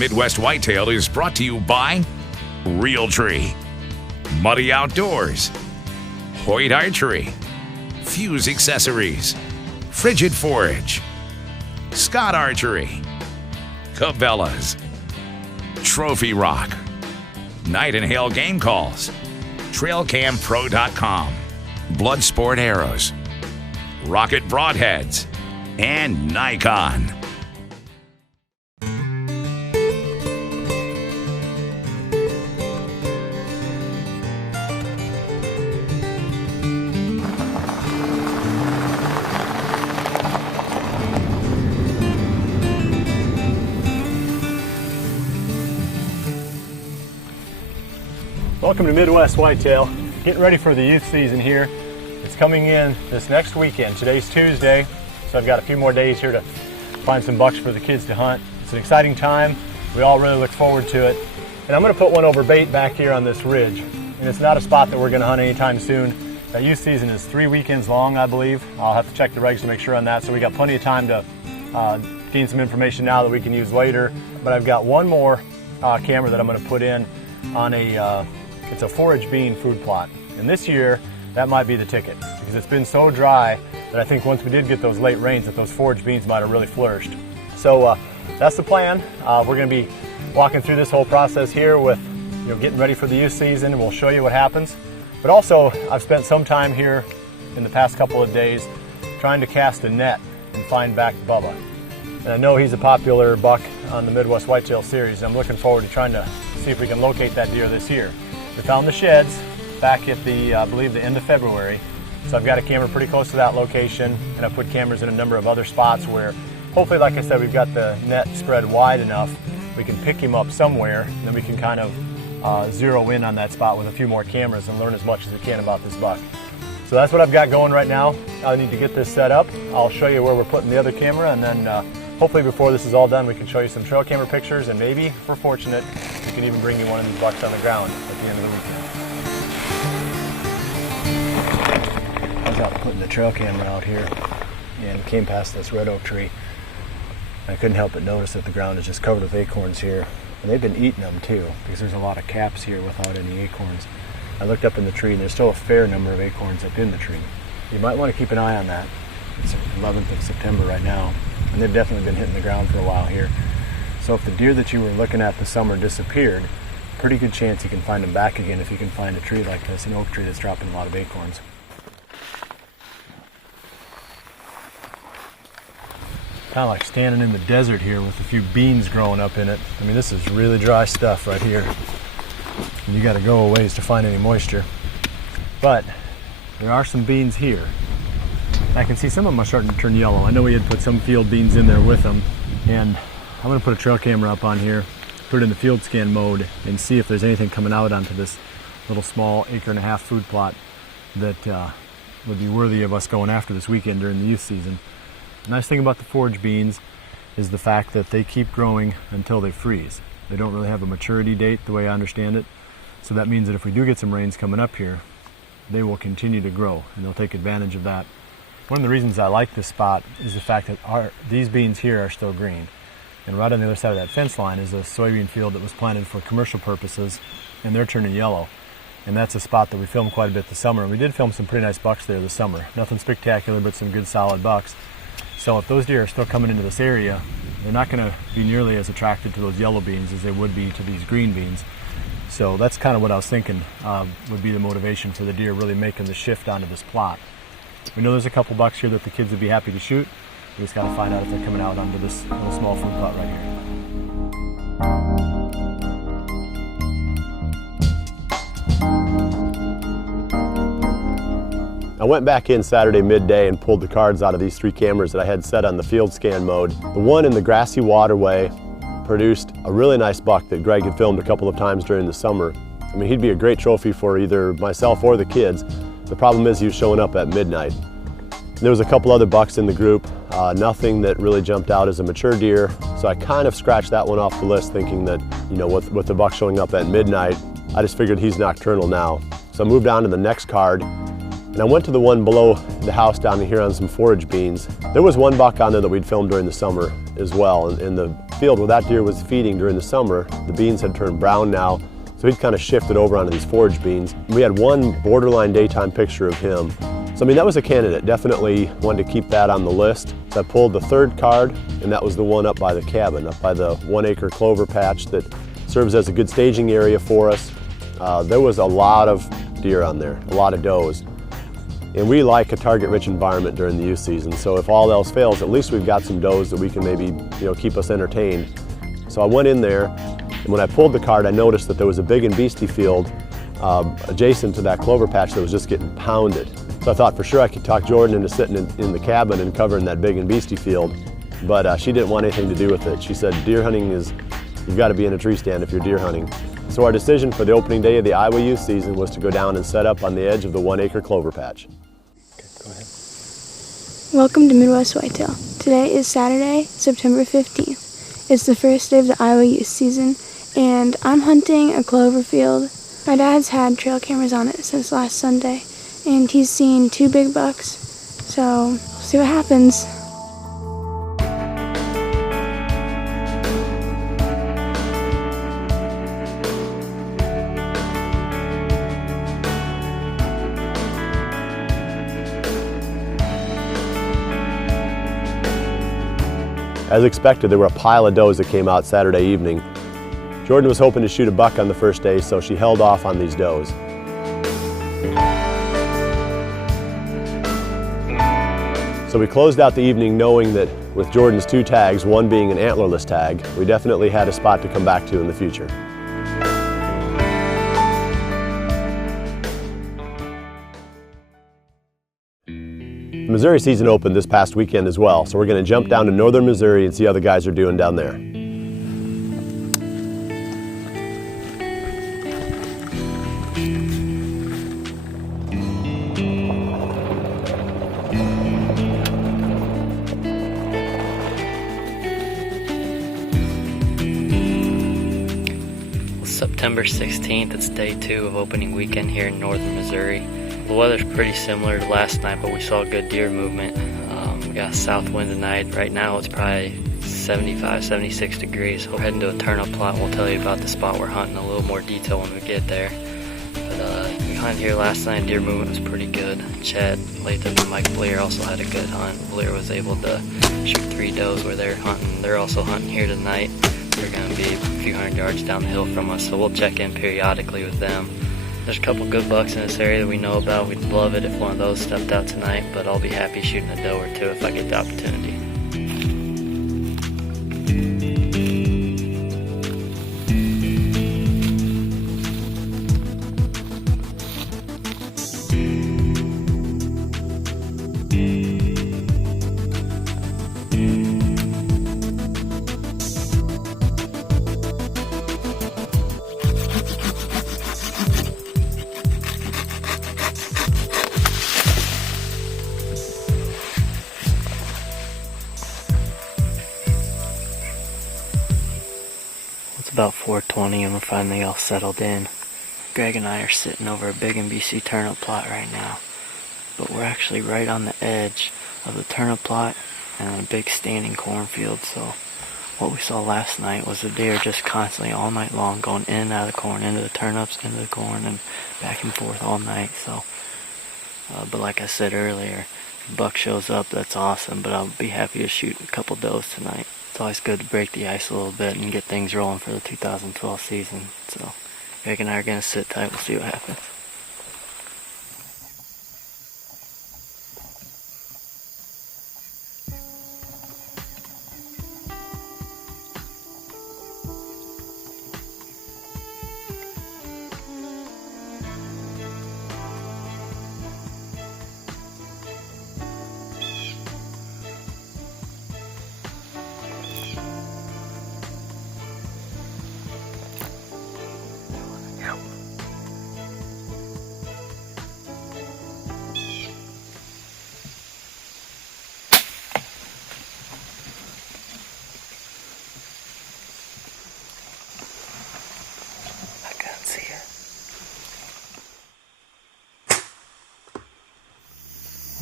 Midwest Whitetail is brought to you by Realtree, Muddy Outdoors, Hoyt Archery, Fuse Accessories, Frigid Forage, Scott Archery, Cabela's, Trophy Rock, Night and Hail Game Calls, TrailCamPro.com, Bloodsport Arrows, Rocket Broadheads, and Nikon. Welcome to Midwest Whitetail. Getting ready for the youth season here. It's coming in this next weekend. Today's Tuesday, so I've got a few more days here to find some bucks for the kids to hunt. It's an exciting time. We all really look forward to it. And I'm going to put one over bait back here on this ridge. And it's not a spot that we're going to hunt anytime soon. That youth season is 3 weekends long, I believe. I'll have to check the regs to make sure on that. So we got plenty of time to gain some information now that we can use later. But I've got one more camera that I'm going to put in on it's a forage bean food plot. And this year, that might be the ticket because it's been so dry that I think once we did get those late rains that those forage beans might have really flourished. So that's the plan. We're going to be walking through this whole process here with getting ready for the youth season, and we'll show you what happens. But also, I've spent some time here in the past couple of days trying to cast a net and find back Bubba. And I know he's a popular buck on the Midwest Whitetail series, and I'm looking forward to trying to see if we can locate that deer this year. We found the sheds back at I believe the end of February. So I've got a camera pretty close to that location, and I've put cameras in a number of other spots where hopefully, like I said, we've got the net spread wide enough we can pick him up somewhere, and then we can kind of zero in on that spot with a few more cameras and learn as much as we can about this buck. So that's what I've got going right now. I need to get this set up. I'll show you where we're putting the other camera, and then hopefully before this is all done we can show you some trail camera pictures, and maybe, if we're fortunate, we can even bring you one of these bucks on the ground at the end of the weekend. I was out putting the trail camera out here and came past this red oak tree. I couldn't help but notice that the ground is just covered with acorns here. And they've been eating them too, because there's a lot of caps here without any acorns. I looked up in the tree and there's still a fair number of acorns up in the tree. You might want to keep an eye on that. It's 11th of September right now, and they've definitely been hitting the ground for a while here. So if the deer that you were looking at this summer disappeared, pretty good chance you can find them back again if you can find a tree like this, an oak tree that's dropping a lot of acorns. Kind of like standing in the desert here with a few beans growing up in it. I mean, this is really dry stuff right here. And you got to go a ways to find any moisture. But there are some beans here. I can see some of them are starting to turn yellow. I know we had put some field beans in there with them. And I'm going to put a trail camera up on here, put it in the field scan mode, and see if there's anything coming out onto this little small 1.5 acre food plot that would be worthy of us going after this weekend during the youth season. The nice thing about the forage beans is the fact that they keep growing until they freeze. They don't really have a maturity date the way I understand it. So that means that if we do get some rains coming up here, they will continue to grow, and they'll take advantage of that. One of the reasons I like this spot is the fact that these beans here are still green. And right on the other side of that fence line is a soybean field that was planted for commercial purposes, and they're turning yellow. And that's a spot that we filmed quite a bit this summer. And we did film some pretty nice bucks there this summer. Nothing spectacular, but some good solid bucks. So if those deer are still coming into this area, they're not going to be nearly as attracted to those yellow beans as they would be to these green beans. So that's kind of what I was thinking would be the motivation for the deer really making the shift onto this plot. We know there's a couple bucks here that the kids would be happy to shoot. We just got to find out if they're coming out onto this little small food plot right here. I went back in Saturday midday and pulled the cards out of these 3 cameras that I had set on the field scan mode. The one in the grassy waterway produced a really nice buck that Greg had filmed a couple of times during the summer. I mean, he'd be a great trophy for either myself or the kids. The problem is he was showing up at midnight. There was a couple other bucks in the group, nothing that really jumped out as a mature deer, so I kind of scratched that one off the list thinking that, with the buck showing up at midnight, I just figured he's nocturnal now. So I moved on to the next card, and I went to the one below the house down here on some forage beans. There was one buck on there that we'd filmed during the summer as well, and the field where that deer was feeding during the summer, the beans had turned brown now, so he'd kind of shifted over onto these forage beans. We had one borderline daytime picture of him. So I mean, that was a candidate. Definitely wanted to keep that on the list. So I pulled the third card, and that was the one up by the cabin, up by the 1 acre clover patch that serves as a good staging area for us. There was a lot of deer on there, a lot of does. And we like a target-rich environment during the youth season, so if all else fails, at least we've got some does that we can maybe, keep us entertained. So I went in there, and when I pulled the card, I noticed that there was a big and beastie field adjacent to that clover patch that was just getting pounded. So I thought for sure I could talk Jordan into sitting in the cabin and covering that big and beastie field, but she didn't want anything to do with it. She said deer hunting you've got to be in a tree stand if you're deer hunting. So our decision for the opening day of the Iowa youth season was to go down and set up on the edge of the 1 acre clover patch. Okay, go ahead. Welcome to Midwest Whitetail. Today is Saturday, September 15th. It's the first day of the Iowa youth season, and I'm hunting a clover field. My dad's had trail cameras on it since last Sunday, and he's seen 2 big bucks, so we'll see what happens. As expected, there were a pile of does that came out Saturday evening. Jordan was hoping to shoot a buck on the first day, so she held off on these does. So we closed out the evening knowing that with Jordan's 2 tags, one being an antlerless tag, we definitely had a spot to come back to in the future. The Missouri season opened this past weekend as well, so we're going to jump down to northern Missouri and see how the guys are doing down there. September 16th, it's day 2 of opening weekend here in northern Missouri. The weather's pretty similar to last night, but we saw good deer movement. We got a south wind tonight. Right now it's probably 75, 76 degrees. We're heading to a turnip plot, and we'll tell you about the spot we're hunting in a little more detail when we get there. But we hunted here last night. Deer movement was pretty good. Chad Latham and Mike Blair also had a good hunt. Blair was able to shoot 3 does where they're hunting. They're also hunting here tonight. They're going to be a few hundred yards down the hill from us, so we'll check in periodically with them. There's a couple good bucks in this area that we know about. We'd love it if one of those stepped out tonight, but I'll be happy shooting a doe or 2 if I get the opportunity. It's about 4:20 and we're finally all settled in. Greg and I are sitting over a big NBC turnip plot right now, but we're actually right on the edge of the turnip plot and a big standing cornfield. So what we saw last night was the deer just constantly all night long going in and out of the corn, into the turnips, into the corn, and back and forth all night. So, but like I said earlier, if a buck shows up, that's awesome, but I'll be happy to shoot a couple does tonight. It's always good to break the ice a little bit and get things rolling for the 2012 season. So Greg and I are going to sit tight. We'll see what happens.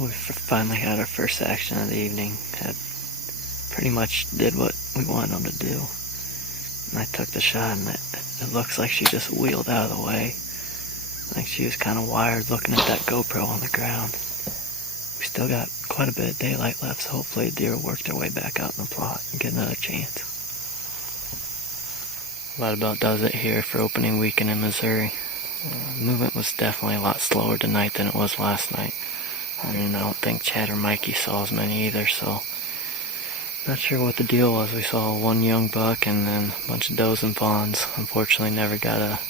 We finally had our first action of the evening. Had pretty much did what we wanted them to do. And I took the shot, and it looks like she just wheeled out of the way. Like she was kind of wired looking at that GoPro on the ground. We still got quite a bit of daylight left, so hopefully the deer will work their way back out in the plot and get another chance. That about does it here for opening weekend in Missouri. Movement was definitely a lot slower tonight than it was last night. I don't think Chad or Mikey saw as many either, so not sure what the deal was. We saw one young buck and then a bunch of does and fawns. Unfortunately, never got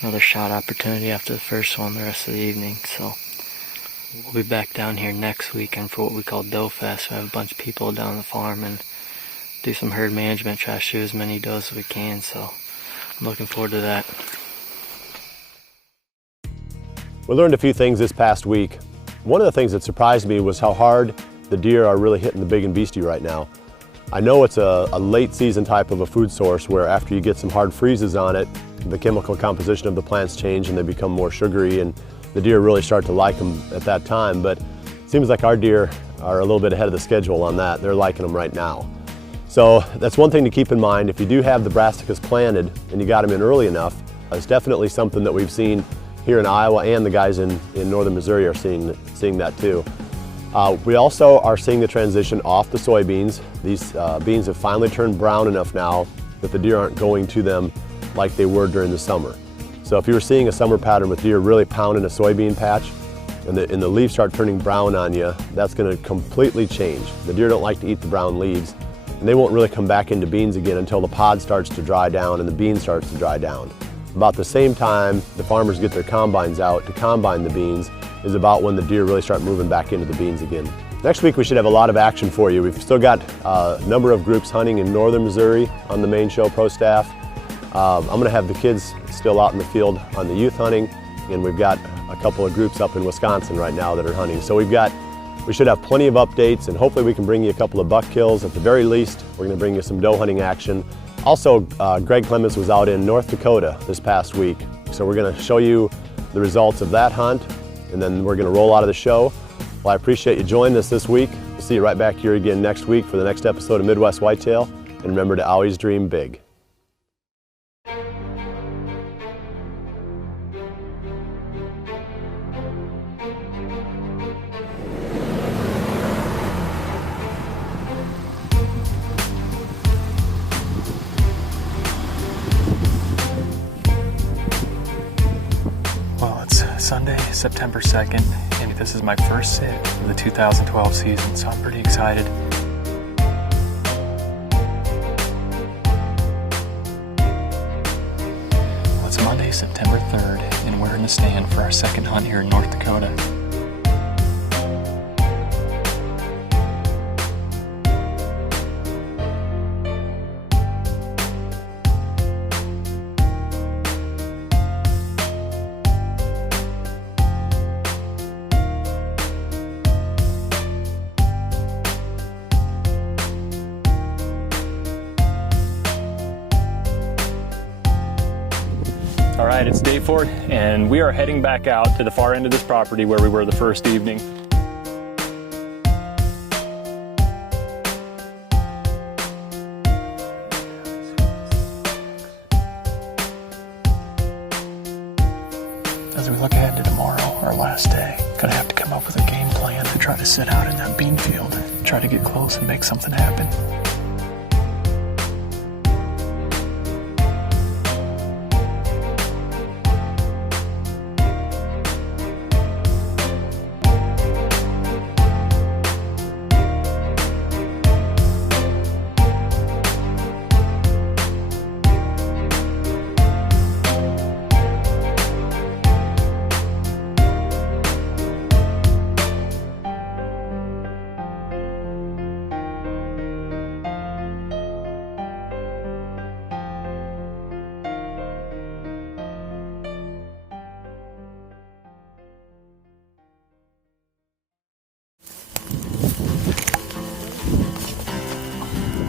another shot opportunity after the first one the rest of the evening, so we'll be back down here next weekend for what we call Doe Fest. We have a bunch of people down the farm and do some herd management, try to shoot as many does as we can, so I'm looking forward to that. We learned a few things this past week. One of the things that surprised me was how hard the deer are really hitting the big and beastie right now. I know it's a late season type of a food source where after you get some hard freezes on it, the chemical composition of the plants change and they become more sugary, and the deer really start to like them at that time. But it seems like our deer are a little bit ahead of the schedule on that. They're liking them right now. So that's one thing to keep in mind. If you do have the brassicas planted and you got them in early enough, it's definitely something that we've seen here in Iowa, and the guys in northern Missouri are seeing that too. We also are seeing the transition off the soybeans. These beans have finally turned brown enough now that the deer aren't going to them like they were during the summer. So if you were seeing a summer pattern with deer really pounding a soybean patch and the leaves start turning brown on you, that's going to completely change. The deer don't like to eat the brown leaves, and they won't really come back into beans again until the pod starts to dry down and the bean starts to dry down. About the same time the farmers get their combines out to combine the beans is about when the deer really start moving back into the beans again. Next week we should have a lot of action for you. We've still got a number of groups hunting in northern Missouri on the main show pro staff. I'm going to have the kids still out in the field on the youth hunting, and we've got a couple of groups up in Wisconsin right now that are hunting. So we should have plenty of updates, and hopefully we can bring you a couple of buck kills. At the very least, we're going to bring you some doe hunting action. Also, Greg Clemens was out in North Dakota this past week, so we're going to show you the results of that hunt, and then we're going to roll out of the show. Well, I appreciate you joining us this week. We'll see you right back here again next week for the next episode of Midwest Whitetail, and remember to always dream big. Sunday, September 2nd, and this is my first sit of the 2012 season, so I'm pretty excited. Well, it's Monday, September 3rd, and we're in the stand for our second hunt here in North Dakota. All right, it's day 4, and we are heading back out to the far end of this property where we were the first evening. As we look ahead to tomorrow, our last day, gonna have to come up with a game plan to try to sit out in that bean field, try to get close and make something happen.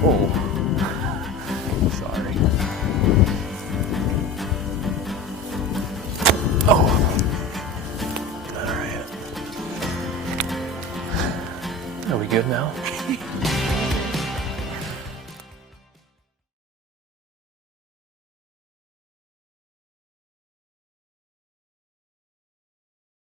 Oh, sorry. Oh. All right. Are we good now?